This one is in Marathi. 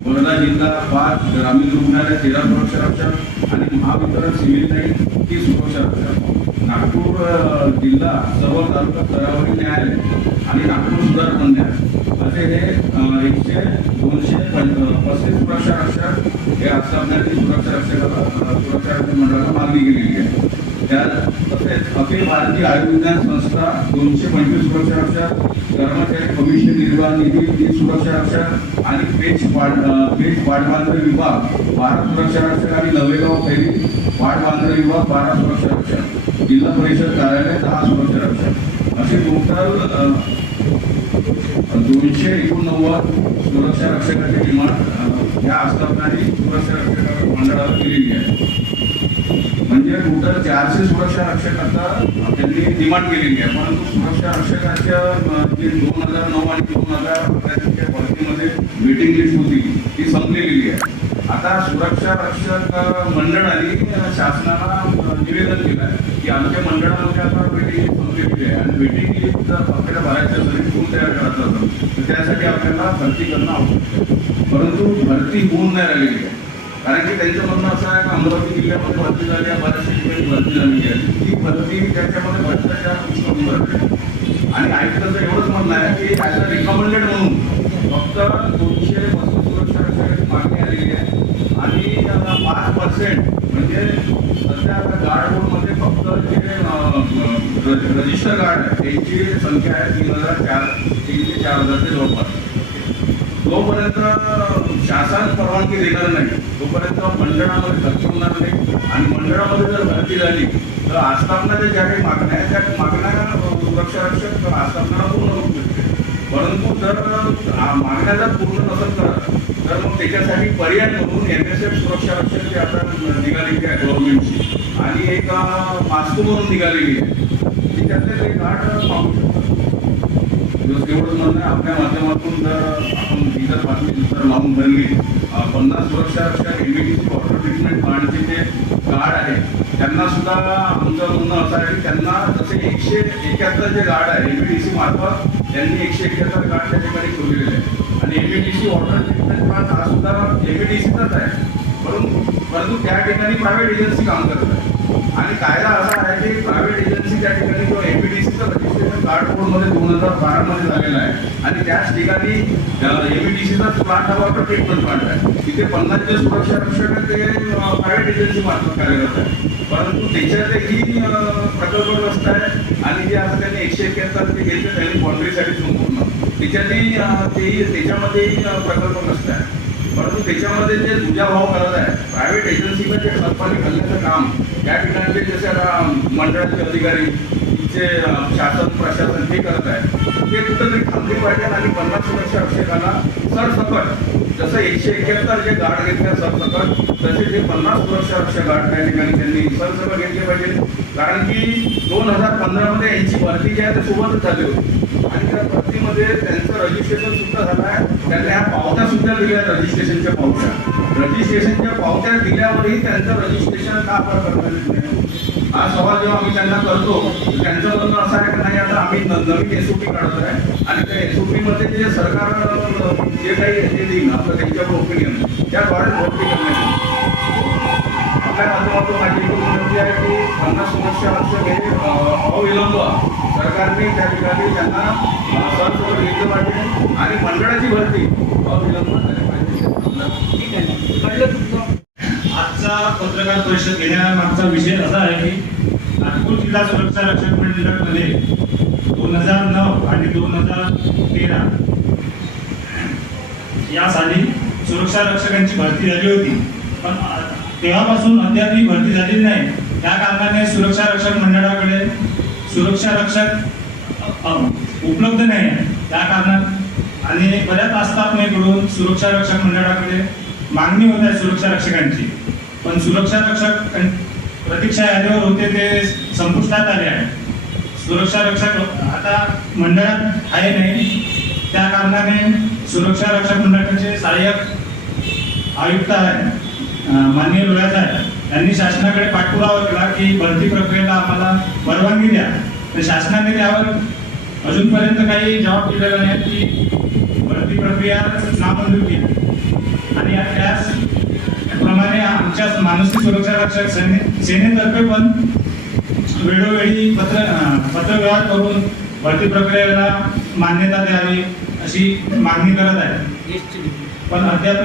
वर्धा जिल्हा 5, ग्रामीण रुग्णालय 13 सुरक्षा रक्षक आणि महावितरण सिव्हिल लाईन 30 सुरक्षा रक्षक, नागपूर जिल्हा सर्व तालुका स्तरावरील न्यायालय आणि नागपूर सुधार मंडळ असे हे 235 सुरक्षा रक्षक हे आस्थापनातील सुरक्षा रक्षक मंडळाला मागणी केलेली आहे. तसेच अखिल भारतीय आयुर्विज्ञान संस्था 225 सुरक्षा रक्षक, कर्मचारी भविष्य निर्वाह निधी 30 सुरक्षा रक्षक आणि पेच पाटबंधारे विभाग 12 सुरक्षा रक्षक आणि नवेगाव फेरी पाटबंधारे विभाग 12 सुरक्षा रक्षक, जिल्हा परिषद कार्यालय 10 सुरक्षा रक्षक असे टोटल 289 सुरक्षा रक्षकाची डिमांड या आस्थापनाने सुरक्षा रक्षक मंडळाला केलेली आहे. म्हणजे टोटल 400 सुरक्षा रक्षक आता त्यांनी डिमांड केलेली आहे. परंतु सुरक्षा रक्षकाच्या जे 2009 आणि 2011 भरतीमध्ये वेटिंग लिस्ट होती ती संपलेली आहे. आता सुरक्षा रक्षक मंडळाने शासनाला निवेदन केलं आहे की आमच्या मंडळामध्ये आता वेटिंग लिस्ट संपलेली आहे आणि वेटिंग लिस्ट जर आपल्याला भरायचं असेल फॉर्म तयार करायचं असेल तर त्यासाठी आपल्याला भरती करणं आवश्यक आहे. परंतु भरती होऊन नाही राहिलेली आहे. कारण की त्यांचं म्हणणं असं आहे की अमरावती जिल्ह्यामध्ये भरती झाली आहे, बऱ्याचशा ठिकाणी भरती झालेली आहे. ती भरती त्याच्यामध्ये भ्रष्टाचार पुष्कळ आणि आयुक्ताचं एवढंच म्हणणं आहे की ॲज अ रिकमेंडेड म्हणून फक्त 235 सुरक्षा रक्षकाची मागणी आलेली आहे आणि 5% म्हणजे सध्या आता गार्ड बोर्डमध्ये फक्त जे रजिस्टर गार्ड आहे त्यांची संख्या आहे 3,000 ते 4,000 जवळपास. जोपर्यंत शासन परवानगी देणार नाही तोपर्यंत मंडळामध्ये भरती होणार नाही आणि मंडळामध्ये जर भरती झाली तर आस्थापनाच्या ज्या काही मागण्या आहेत त्या मागण्या सुरक्षा रक्षक आस्थापनाला पूर्ण होऊ शकते. परंतु जर मागण्या जर पूर्ण नसेल करत तर मग त्याच्यासाठी पर्याय म्हणून MSF सुरक्षा रक्षक जे आता निघालेली आहे गव्हर्नमेंटची आणि एक मास्को म्हणून निघालेली आहे त्याच्यातले ते गाठ पाहू शकतात. एवढंच म्हणणं आहे आपल्या माध्यमातून जर आपण इतर बातमी जर लावून धरली 50 सुरक्षा रक्षक MBDC वॉटर ट्रीटमेंट प्लांटचे जे गार्ड आहे त्यांना सुद्धा आमचं म्हणणं असं आहे की त्यांना जसे 171 जे गार्ड आहे MBDC मार्फत त्यांनी 171 गार्ड त्या ठिकाणी ठेवलेले आहे आणि MBDC वॉटर ट्रीटमेंट प्लांट हा सुद्धा MBDCचाच आहे. परंतु त्या ठिकाणी प्रायव्हेट एजन्सी काम करत आहे आणि कायदा असा आहे की प्रायव्हेट एजन्सी त्या ठिकाणी जो MBDCचं रजिस्ट्रेशन कार्ड कोडमध्ये 2012 मध्ये झालेलं आहे आणि त्याच ठिकाणी MBDCचाच प्लांट हा वॉटर ट्रीटमेंट प्लांट आहे. तिथे 50 जे सुरक्षा रक्षक ते प्रायव्हेट एजन्सी मार्फत कार्यरत आहे. परंतु त्याच्यातही प्रकल्पग्रस्त आहे आणि जे आता त्यांनी 171 ते घेतले त्यांनी बाउंड्रीसाठी संपूर्ण त्याच्यामध्ये प्रकल्पग्रस्त आहे. परंतु त्याच्यामध्ये जे दुजाभाव करत आहे प्रायव्हेट एजन्सीला जे सरकारी करण्याचं काम या ठिकाणचे जसे आता मंडळाचे अधिकारी जे शासन प्रशासन हे करत आहे ते कुठंतरी थांबले पाहिजे आणि 50 सुरक्षा रक्षकांना सरसकट जसं 171 जे गार्ड घेतल्या सरसकट तसे जे 50 सुरक्षा रक्षक गार्ड त्या ठिकाणी त्यांनी सरसकट घेतले पाहिजे. कारण की 2015 मध्ये यांची भरती जी आहे ते सोबतच झाली होती आणि त्या भरतीमध्ये त्यांचं रजिस्ट्रेशन सुद्धा झालं आहे. त्यांनी ह्या पावत्या सुद्धा दिल्या रजिस्ट्रेशनच्या पावत्या दिल्यावरही त्यांचं रजिस्ट्रेशन का करण्यात येत नाही हा सवाल जेव्हा आम्ही त्यांना करतो त्यांचं म्हणणं असं आहे की नाही आता आम्ही नवीन SOP काढत आहे आणि त्या SOP मध्ये जे सरकार जे काही हे देईल आपलं त्यांच्यावर ओपिनियन त्याद्वारे भरती करण्यात येईल. आपल्या माध्यमातून माझी एकूण विनंती आहे की 50 सुरक्षा रक्षक हे अविलंब सरकारने त्या ठिकाणी त्यांना सरसकट घेतलं पाहिजे आणि मंडळाची भरती अविलंब झाली पाहिजे. आजचा पत्रकार परिषद घेण्यामागचा विषय असा आहे की नागपूर जिल्हा सुरक्षा रक्षक मंडळामध्ये 2009 आणि 2013 या साली सुरक्षा रक्षकांची भरती झाली होती. पण तेव्हापासून अद्यापही भरती झालेली नाही. त्या कारणाने सुरक्षा रक्षक मंडळाकडे सुरक्षा रक्षक उपलब्ध नाही आहे. त्या कारणात आणि बऱ्याच आस्थापनेकडून सुरक्षा रक्षक मंडळाकडे मागणी होत आहे सुरक्षा रक्षकांची. पण सुरक्षा रक्षक प्रतीक्षा यादीवर होते ते संपुष्टात आले आहे. सुरक्षा रक्षक आता मंडळात आहे नाही. त्या कारणाने सुरक्षा रक्षक मंडळाचे सहाय्यक आयुक्त आहे माननीय लोया साहेब यांनी शासनाकडे पाठपुरावा केला की भरती प्रक्रियेला आम्हाला परवानगी द्या. तर शासनाने त्यावर अजूनपर्यंत काही जबाब दिलेला नाही की भरती प्रक्रिया नामंजूर केली. आणि त्याचप्रमाणे आमच्या मानसी सुरक्षा रक्षक सेनेतर्फे पण वेळोवेळी पत्रव्यवहार करून भरती प्रक्रियेला मान्यता द्यावी अशी मागणी करत आहे, पण अद्याप